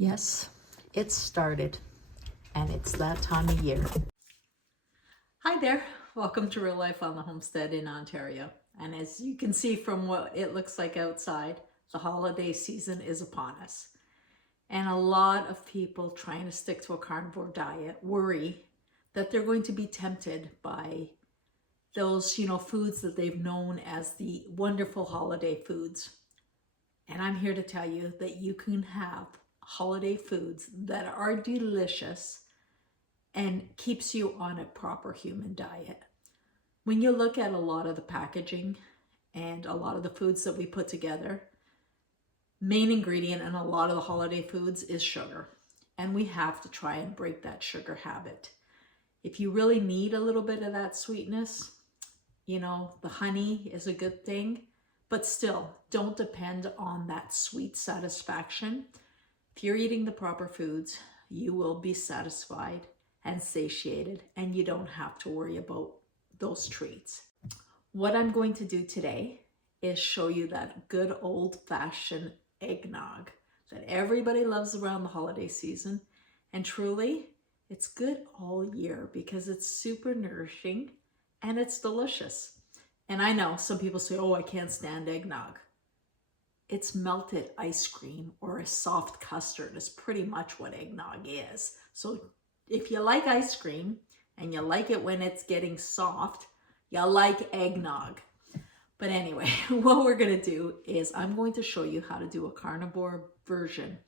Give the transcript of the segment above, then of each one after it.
Yes, it started, and it's that time of year. Hi there, welcome to Real Life on the Homestead in Ontario. And as you can see from what it looks like outside, the holiday season is upon us. And a lot of people trying to stick to a carnivore diet worry that they're going to be tempted by those, foods that they've known as the wonderful holiday foods. And I'm here to tell you that you can have holiday foods that are delicious and keeps you on a proper human diet. When you look at a lot of the packaging and a lot of the foods that we put together, main ingredient in a lot of the holiday foods is sugar. And we have to try and break that sugar habit. If you really need a little bit of that sweetness, the honey is a good thing, but still don't depend on that sweet satisfaction. If you're eating the proper foods, you will be satisfied and satiated, and you don't have to worry about those treats. What I'm going to do today is show you that good old-fashioned eggnog that everybody loves around the holiday season. And truly, it's good all year because it's super nourishing and it's delicious. And I know some people say, oh, I can't stand eggnog. It's melted ice cream or a soft custard is pretty much what eggnog is. So if you like ice cream and you like it when it's getting soft, you like eggnog. But anyway, what we're going to do is I'm going to show you how to do a carnivore version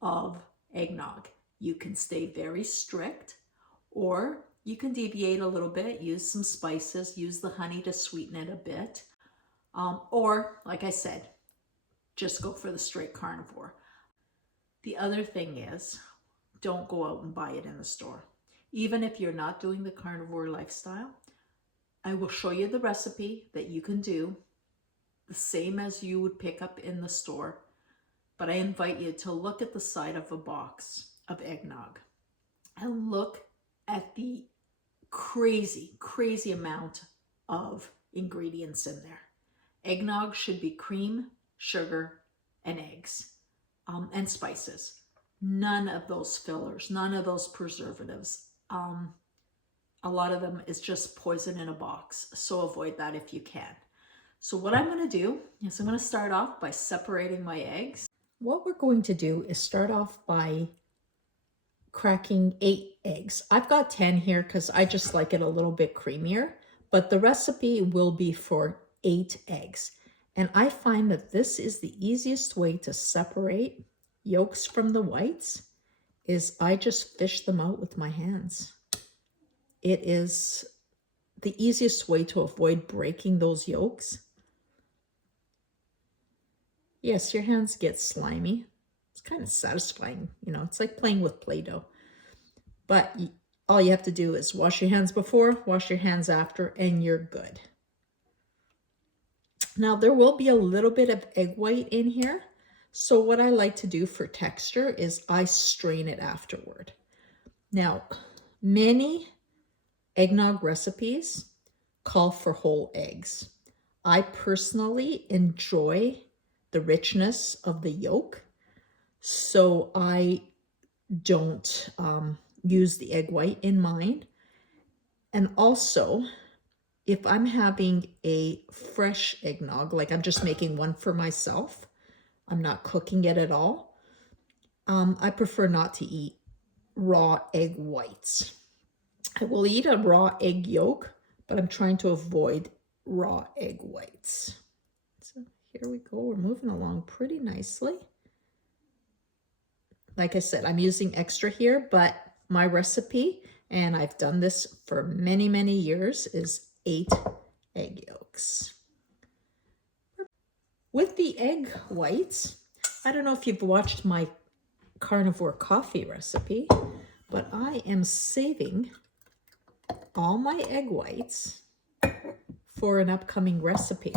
of eggnog. You can stay very strict, or you can deviate a little bit, use some spices, use the honey to sweeten it a bit. Or, like I said, just go for the straight carnivore. The other thing is, don't go out and buy it in the store. Even if you're not doing the carnivore lifestyle, I will show you the recipe that you can do the same as you would pick up in the store. But I invite you to look at the side of a box of eggnog and look at the crazy amount of ingredients in there. Eggnog should be cream, sugar, and eggs, and spices. None of those fillers, none of those preservatives. A lot of them is just poison in a box, so avoid that if you can. So what I'm going to do is I'm going to start off by separating my eggs. What we're going to do is start off by cracking 8 eggs. I've got 10 here because I just like it a little bit creamier, but the recipe will be for 8 eggs. And I find that this is the easiest way to separate yolks from the whites is I just fish them out with my hands. It is the easiest way to avoid breaking those yolks. Yes, your hands get slimy. It's kind of satisfying, it's like playing with Play-Doh. But all you have to do is wash your hands before, wash your hands after, and you're good. Now, there will be a little bit of egg white in here. So what I like to do for texture is I strain it afterward. Now, many eggnog recipes call for whole eggs. I personally enjoy the richness of the yolk, so I don't use the egg white in mine. And also, if I'm having a fresh eggnog, like I'm just making one for myself, I'm not cooking it at all, I prefer not to eat raw egg whites. I will eat a raw egg yolk, but I'm trying to avoid raw egg whites. So here we go. We're moving along pretty nicely. Like I said, I'm using extra here, but my recipe, and I've done this for many years, is 8 egg yolks. With the egg whites, I don't know if you've watched my carnivore coffee recipe, but I am saving all my egg whites for an upcoming recipe.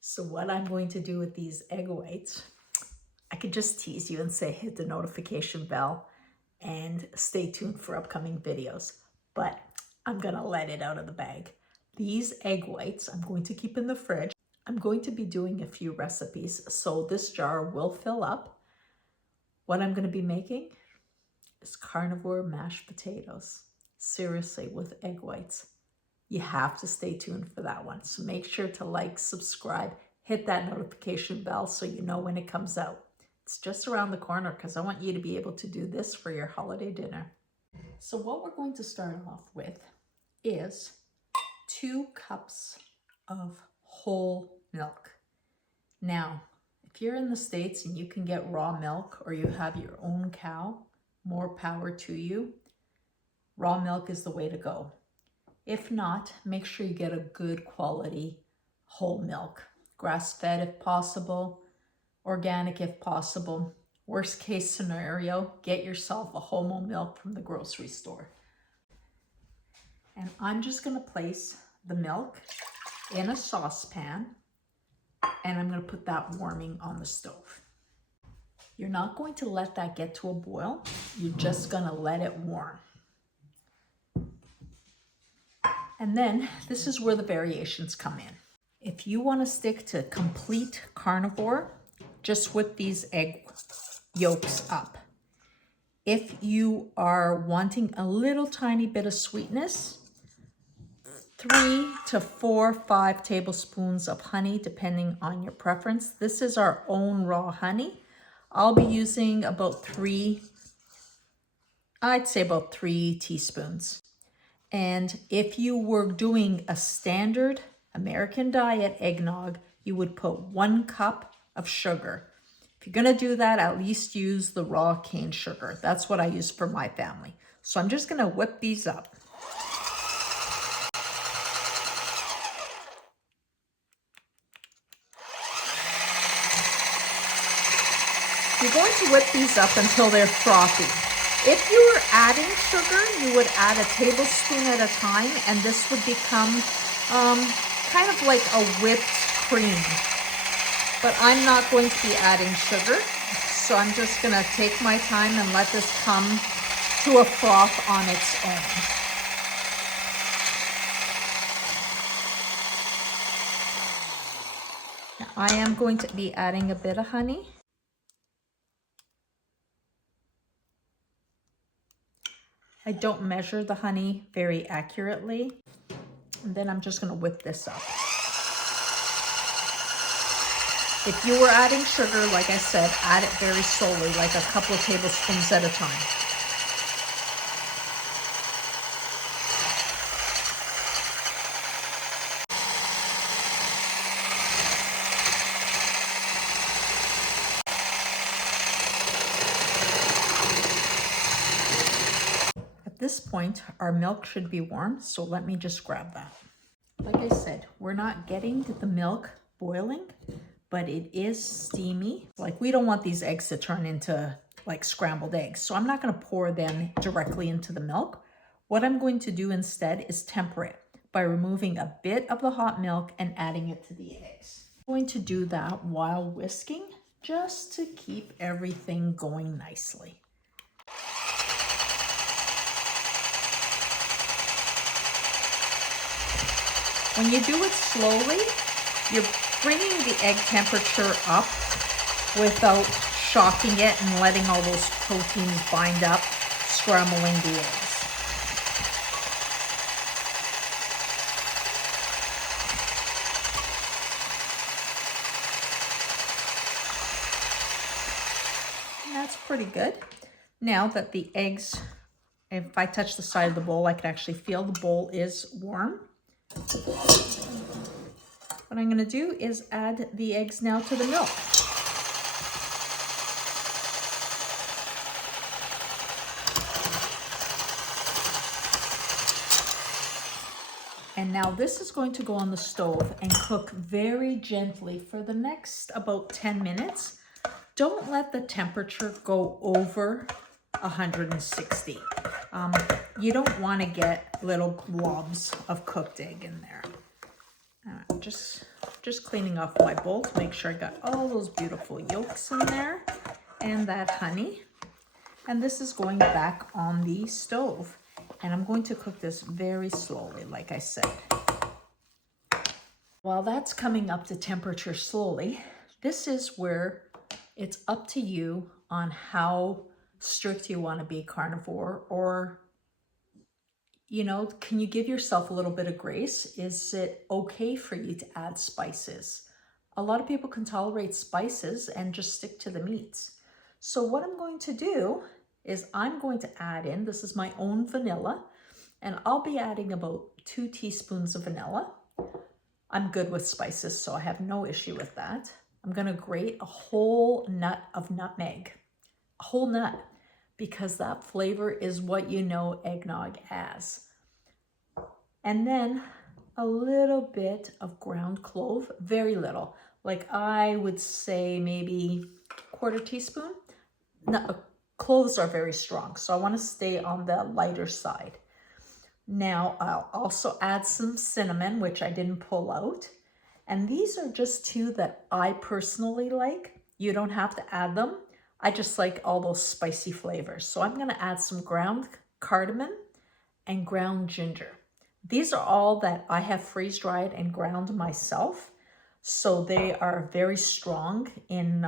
So what I'm going to do with these egg whites, I could just tease you and say hit the notification bell and stay tuned for upcoming videos, but I'm gonna let it out of the bag. These egg whites I'm going to keep in the fridge. I'm going to be doing a few recipes, so this jar will fill up. What I'm going to be making is carnivore mashed potatoes. Seriously, with egg whites. You have to stay tuned for that one. So make sure to like, subscribe, hit that notification bell so you know when it comes out. It's just around the corner because I want you to be able to do this for your holiday dinner. So what we're going to start off with is 2 cups of whole milk. Now, if you're in the States and you can get raw milk or you have your own cow, more power to you. Raw milk is the way to go. If not, make sure you get a good quality whole milk. Grass-fed if possible, organic if possible. Worst case scenario, get yourself a whole milk from the grocery store. And I'm just going to place the milk in a saucepan and I'm going to put that warming on the stove. You're not going to let that get to a boil. You're just going to let it warm. And then this is where the variations come in. If you want to stick to complete carnivore, just whip these egg yolks up. If you are wanting a little tiny bit of sweetness, 3 to 4, 5 tablespoons of honey, depending on your preference. This is our own raw honey. I'll be using about 3 teaspoons. And if you were doing a standard American diet eggnog, you would put 1 cup of sugar. If you're gonna do that, at least use the raw cane sugar. That's what I use for my family. So I'm just gonna whip these up. You're going to whip these up until they're frothy. If you were adding sugar, you would add a tablespoon at a time, and this would become kind of like a whipped cream. But I'm not going to be adding sugar, so I'm just going to take my time and let this come to a froth on its own. Now, I am going to be adding a bit of honey. I don't measure the honey very accurately. And then I'm just going to whip this up. If you were adding sugar, like I said, add it very slowly, like a couple of tablespoons at a time. At this point, our milk should be warm, so let me just grab that. Like I said, we're not getting the milk boiling, but it is steamy. Like, we don't want these eggs to turn into like scrambled eggs, so I'm not going to pour them directly into the milk. What I'm going to do instead is temper it by removing a bit of the hot milk and adding it to the eggs. I'm going to do that while whisking, just to keep everything going nicely. When you do it slowly, you're bringing the egg temperature up without shocking it and letting all those proteins bind up, scrambling the eggs. And that's pretty good. Now that the eggs, if I touch the side of the bowl, I can actually feel the bowl is warm. What I'm going to do is add the eggs now to the milk. And now this is going to go on the stove and cook very gently for the next about 10 minutes. Don't let the temperature go over 160. You don't want to get little globs of cooked egg in there. Just cleaning off my bowl to make sure I got all those beautiful yolks in there and that honey. And this is going back on the stove. And I'm going to cook this very slowly, like I said. While that's coming up to temperature slowly, this is where it's up to you on how strict you want to be carnivore, or, you know, can you give yourself a little bit of grace? Is it okay for you to add spices? A lot of people can tolerate spices and just stick to the meats. So what I'm going to do is I'm going to add in, this is my own vanilla, and I'll be adding about 2 teaspoons of vanilla. I'm good with spices, so I have no issue with that. I'm gonna grate a whole nut of nutmeg, a whole nut, because that flavor is what you know eggnog as. And then a little bit of ground clove, very little. Like I would say maybe 1/4 teaspoon. No, cloves are very strong, so I want to stay on the lighter side. Now I'll also add some cinnamon, which I didn't pull out. And these are just 2 that I personally like. You don't have to add them. I just like all those spicy flavors. So I'm gonna add some ground cardamom and ground ginger. These are all that I have freeze dried and ground myself. So they are very strong in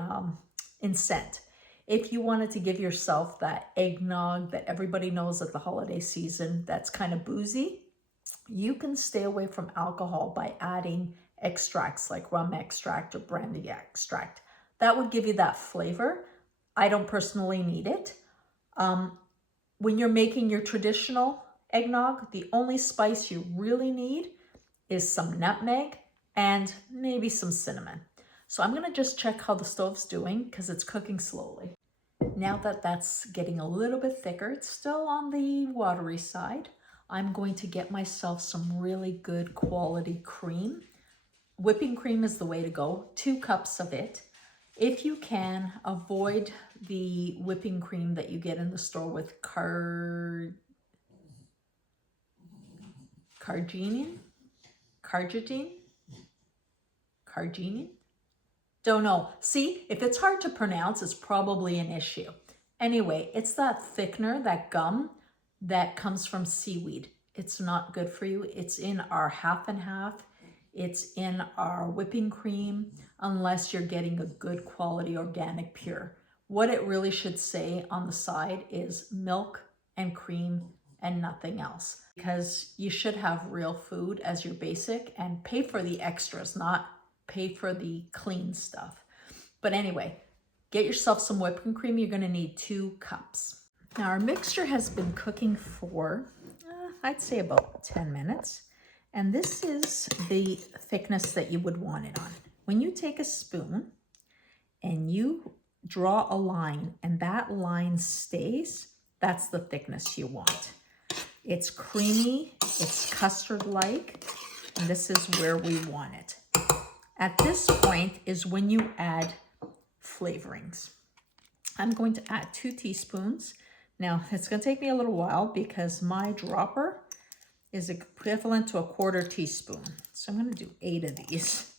scent. If you wanted to give yourself that eggnog that everybody knows at the holiday season that's kind of boozy, you can stay away from alcohol by adding extracts like rum extract or brandy extract. That would give you that flavor. I don't personally need it. When you're making your traditional eggnog, the only spice you really need is some nutmeg and maybe some cinnamon. So I'm gonna just check how the stove's doing because it's cooking slowly. Now that that's getting a little bit thicker, it's still on the watery side, I'm going to get myself some really good quality cream. Whipping cream is the way to go, 2 cups of it. If you can, avoid the whipping cream that you get in the store with cargine? Don't know. See, if it's hard to pronounce, it's probably an issue. Anyway, it's that thickener, that gum that comes from seaweed. It's not good for you. It's in our half and half. It's in our whipping cream, unless you're getting a good quality organic pure. What it really should say on the side is milk and cream and nothing else, because you should have real food as your basic and pay for the extras, not pay for the clean stuff. But anyway, get yourself some whipping cream. You're gonna need 2 cups. Now our mixture has been cooking for, I'd say about 10 minutes. And this is the thickness that you would want it on. When you take a spoon and you draw a line and that line stays, that's the thickness you want. It's creamy, it's custard-like, and this is where we want it. At this point is when you add flavorings. I'm going to add 2 teaspoons. Now, it's going to take me a little while because my dropper is equivalent to a 1/4 teaspoon. So I'm going to do 8 of these.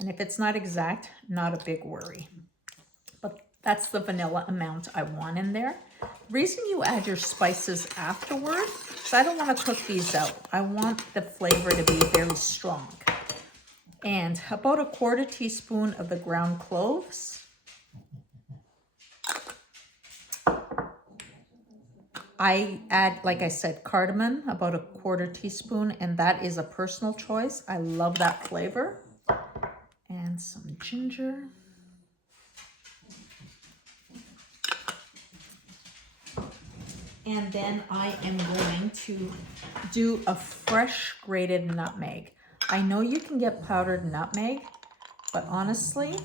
And if it's not exact, not a big worry. But that's the vanilla amount I want in there. The reason you add your spices afterward is I don't want to cook these out. I want the flavor to be very strong. And about a 1/4 teaspoon of the ground cloves. I add, like I said, cardamom, about a 1/4 teaspoon, and that is a personal choice. I love that flavor. And some ginger. And then I am going to do a fresh grated nutmeg. I know you can get powdered nutmeg, but honestly,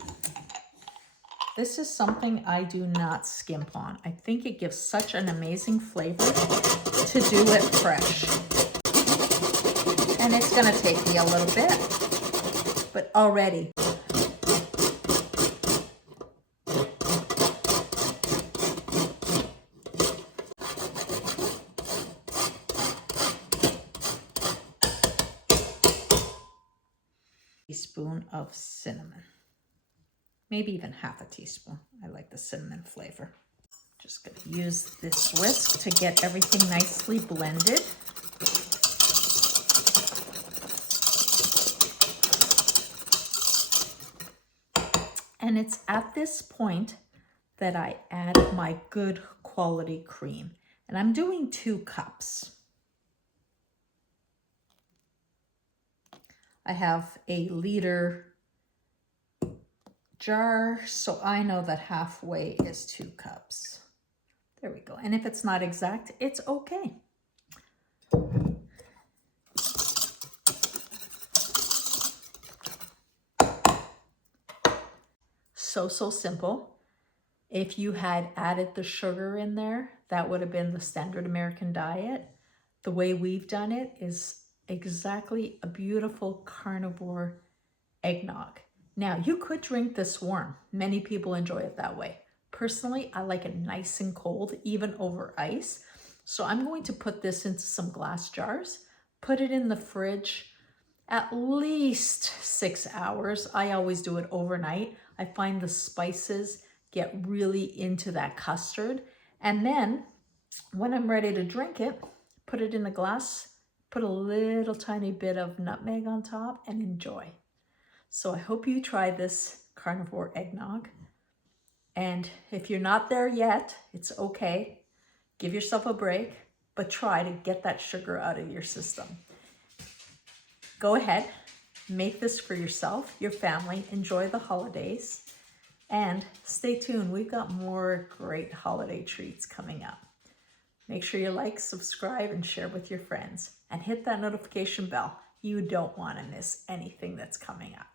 this is something I do not skimp on. I think it gives such an amazing flavor to do it fresh. And it's gonna take me a little bit, but already. Teaspoon of cinnamon, maybe even half a teaspoon. I like the cinnamon flavor. Just going to use this whisk to get everything nicely blended. And it's at this point that I add my good quality cream. And I'm doing 2 cups. I have a liter jar, so I know that halfway is 2 cups. There we go. And if it's not exact, it's okay. So simple. If you had added the sugar in there, that would have been the standard American diet. The way we've done it is exactly a beautiful carnivore eggnog. Now, you could drink this warm. Many people enjoy it that way. Personally, I like it nice and cold, even over ice. So I'm going to put this into some glass jars, put it in the fridge at least 6 hours. I always do it overnight. I find the spices get really into that custard. And then when I'm ready to drink it, put it in a glass, put a little tiny bit of nutmeg on top and enjoy. So I hope you try this carnivore eggnog. And if you're not there yet, it's okay. Give yourself a break, but try to get that sugar out of your system. Go ahead, make this for yourself, your family, enjoy the holidays, and stay tuned. We've got more great holiday treats coming up. Make sure you like, subscribe, and share with your friends, and hit that notification bell. You don't want to miss anything that's coming up.